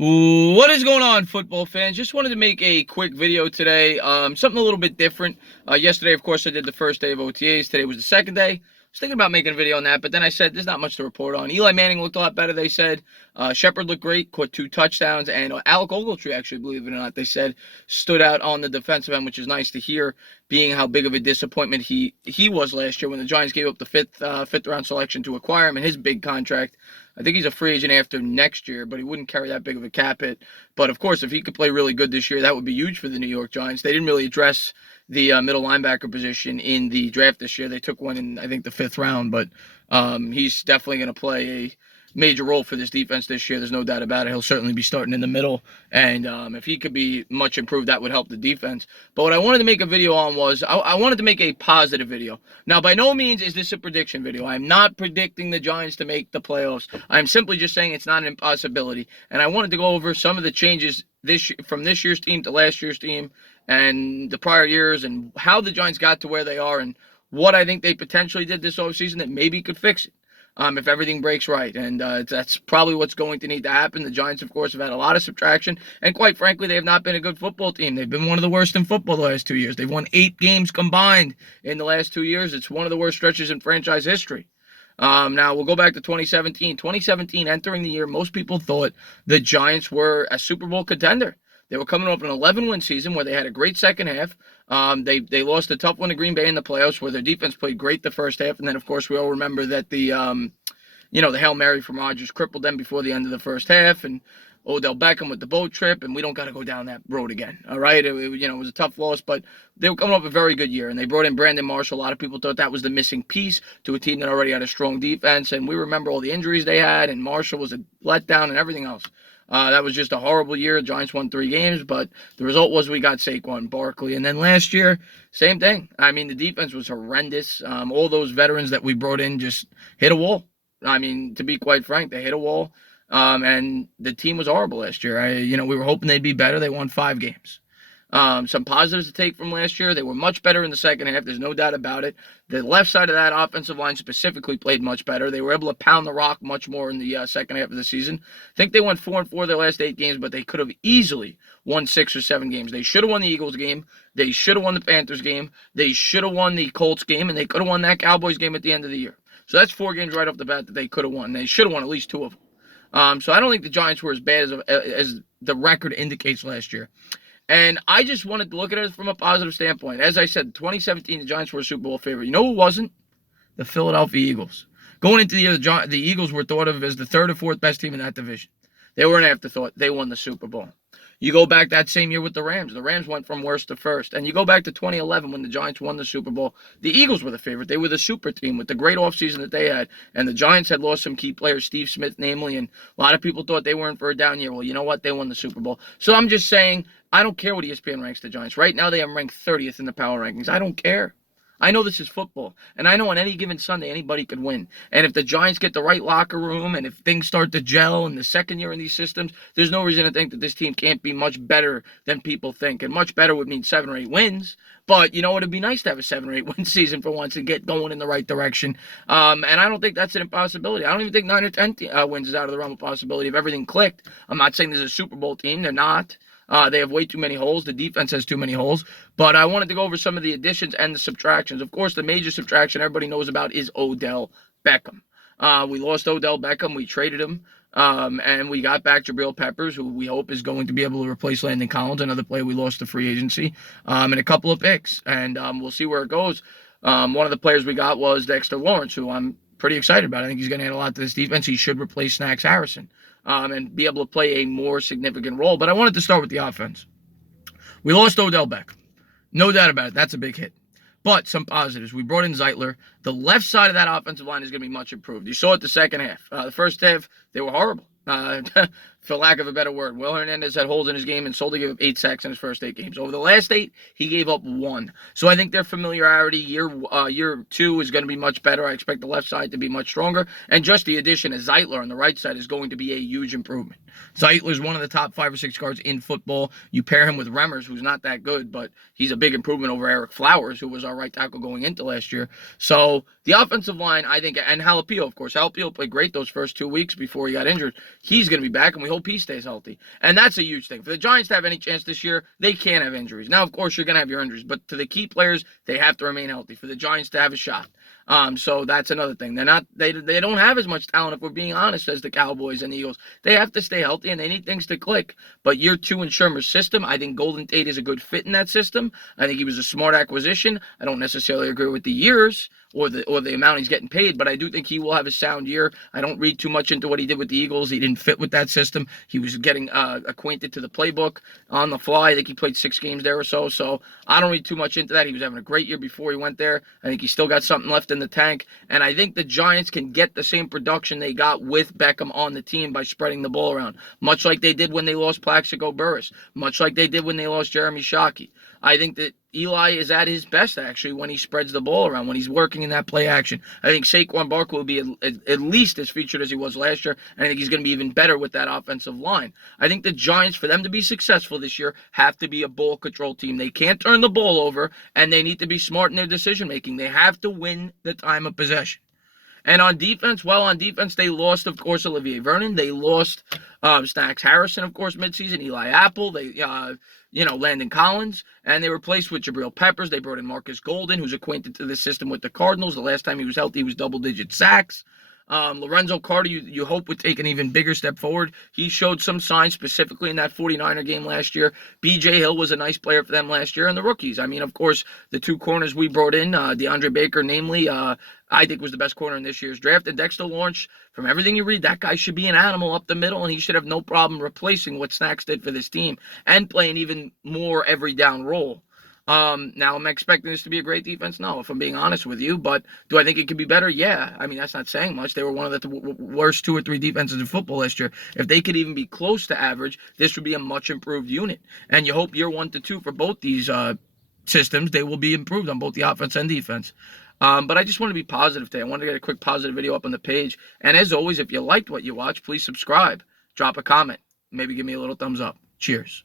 What is going on, football fans? Just wanted to make a quick video today. Something a little bit different. Yesterday, of course, I did the first day of OTAs. Today was the second day. I was thinking about making a video on that, but then I said there's not much to report on. Eli Manning looked a lot better, they said. Shepard looked great, caught 2 touchdowns, and Alec Ogletree, actually, believe it or not, they said, stood out on the defensive end, which is nice to hear, being how big of a disappointment he was last year when the Giants gave up the fifth round selection to acquire him and his big contract. I think he's a free agent after next year, but he wouldn't carry that big of a cap hit. But of course, if he could play really good this year, that would be huge for the New York Giants. They didn't really address the middle linebacker position in the draft this year. They took one in, I think, the 5th round, but he's definitely going to play a major role for this defense this year. There's no doubt about it. He'll certainly be starting in the middle, and if he could be much improved, that would help the defense. But what I wanted to make a video on was I wanted to make a positive video. Now, by no means is this a prediction video. I'm not predicting the Giants to make the playoffs. I'm simply just saying it's not an impossibility, and I wanted to go over some of the changes from this year's team to last year's team and the prior years and how the Giants got to where they are and what I think they potentially did this offseason that maybe could fix it. If everything breaks right. And that's probably what's going to need to happen. The Giants, of course, have had a lot of subtraction. And quite frankly, they have not been a good football team. They've been one of the worst in football the last 2 years. They've won 8 games combined in the last 2 years. It's one of the worst stretches in franchise history. Now, we'll go back to 2017. 2017, entering the year, most people thought the Giants were a Super Bowl contender. They were coming off an 11-win season where they had a great second half. They lost a tough one to Green Bay in the playoffs where their defense played great the first half. And then, of course, we all remember that the Hail Mary from Rodgers crippled them before the end of the first half. And Odell Beckham with the boat trip. And we don't got to go down that road again. All right. It was a tough loss, but they were coming off a very good year. And they brought in Brandon Marshall. A lot of people thought that was the missing piece to a team that already had a strong defense. And we remember all the injuries they had. And Marshall was a letdown and everything else. That was just a horrible year. The Giants won 3 games, but the result was we got Saquon Barkley. And then last year, same thing. I mean, the defense was horrendous. All those veterans that we brought in just hit a wall. I mean, to be quite frank, they hit a wall. And the team was horrible last year. We were hoping they'd be better. They won 5 games. Some positives to take from last year. They were much better in the second half. There's no doubt about it. The left side of that offensive line specifically played much better. They were able to pound the rock much more in the second half of the season. I think they went 4-4 their last 8 games, but they could have easily won 6 or 7 games. They should have won the Eagles game. They should have won the Panthers game. They should have won the Colts game, and they could have won that Cowboys game at the end of the year. So that's 4 games right off the bat that they could have won. They should have won at least 2 of them. So I don't think the Giants were as bad as the record indicates last year. And I just wanted to look at it from a positive standpoint. As I said, 2017, the Giants were a Super Bowl favorite. You know who wasn't? The Philadelphia Eagles. Going into the year, the Eagles were thought of as the 3rd or 4th best team in that division. They were an afterthought. They won the Super Bowl. You go back that same year with the Rams. The Rams went from worst to first. And you go back to 2011 when the Giants won the Super Bowl. The Eagles were the favorite. They were the super team with the great offseason that they had. And the Giants had lost some key players, Steve Smith namely, and a lot of people thought they weren't for a down year. Well, you know what? They won the Super Bowl. So I'm just saying, I don't care what ESPN ranks the Giants. Right now they have ranked 30th in the power rankings. I don't care. I know this is football, and I know on any given Sunday anybody could win. And if the Giants get the right locker room and if things start to gel in the second year in these systems, there's no reason to think that this team can't be much better than people think. And much better would mean 7 or 8 wins. But, it'd be nice to have a 7 or 8 win season for once and get going in the right direction. And I don't think that's an impossibility. I don't even think 9 or 10 wins is out of the realm of possibility if everything clicked. I'm not saying there's a Super Bowl team. They're not. They have way too many holes. The defense has too many holes. But I wanted to go over some of the additions and the subtractions. Of course, the major subtraction everybody knows about is Odell Beckham. We lost Odell Beckham. We traded him. And we got back Jabril Peppers, who we hope is going to be able to replace Landon Collins, another player we lost to free agency, and a couple of picks. And we'll see where it goes. One of the players we got was Dexter Lawrence, who I'm pretty excited about. I think he's going to add a lot to this defense. He should replace Snacks Harrison. And be able to play a more significant role. But I wanted to start with the offense. We lost Odell Beckham. No doubt about it. That's a big hit. But some positives. We brought in Zeitler. The left side of that offensive line is going to be much improved. You saw it the second half. The first half, they were horrible. For lack of a better word. Will Hernandez had holes in his game and Soldi gave up 8 sacks in his first 8 games. Over the last 8, he gave up 1. So I think their familiarity year 2 is going to be much better. I expect the left side to be much stronger. And just the addition of Zeitler on the right side is going to be a huge improvement. Zeitler is one of the top 5 or 6 guards in football. You pair him with Remmers, who's not that good, but he's a big improvement over Eric Flowers, who was our right tackle going into last year. So the offensive line, I think, and Jalapeno, of course. Jalapeno played great those first 2 weeks before he got injured. He's going to be back, and we hope hope he stays healthy. And that's a huge thing. For the Giants to have any chance this year, they can't have injuries. Now, of course, you're going to have your injuries, but to the key players, they have to remain healthy for the Giants to have a shot. So that's another thing. They don't have as much talent, if we're being honest, as the Cowboys and the Eagles. They have to stay healthy and they need things to click. But year 2 in Shermer's system, I think Golden Tate is a good fit in that system. I think he was a smart acquisition. I don't necessarily agree with the years or the amount he's getting paid, but I do think he will have a sound year. I don't read too much into what he did with the Eagles. He didn't fit with that system. He was getting acquainted to the playbook on the fly. I think he played 6 games there or so. So I don't read too much into that. He was having a great year before he went there. I think he's still got something left in the tank. And I think the Giants can get the same production they got with Beckham on the team by spreading the ball around, much like they did when they lost Plaxico Burress, much like they did when they lost Jeremy Shockey. I think that Eli is at his best, actually, when he spreads the ball around, when he's working in that play action. I think Saquon Barkley will be at least as featured as he was last year, and I think he's going to be even better with that offensive line. I think the Giants, for them to be successful this year, have to be a ball control team. They can't turn the ball over, and they need to be smart in their decision-making. They have to win the time of possession. And on defense, they lost, of course, Olivier Vernon. They lost Snacks Harrison, of course, midseason. Eli Apple. Landon Collins. And they replaced with Jabril Peppers. They brought in Marcus Golden, who's acquainted to the system with the Cardinals. The last time he was healthy, he was double-digit sacks. Lorenzo Carter, you hope would take an even bigger step forward. He showed some signs specifically in that 49er game last year. B.J. Hill was a nice player for them last year. And the rookies, I mean, of course, the 2 corners we brought in, DeAndre Baker, namely, I think was the best corner in this year's draft. And Dexter Lawrence, from everything you read, that guy should be an animal up the middle, and he should have no problem replacing what Snacks did for this team and playing even more every down role. Now, am I expecting this to be a great defense? No, if I'm being honest with you. But do I think it could be better? Yeah. I mean, that's not saying much. They were one of the worst 2 or 3 defenses in football last year. If they could even be close to average, this would be a much improved unit. And you hope year 1 to 2 for both these systems, they will be improved on both the offense and defense. But I just want to be positive today. I wanted to get a quick positive video up on the page. And as always, if you liked what you watched, please subscribe, drop a comment, maybe give me a little thumbs up. Cheers.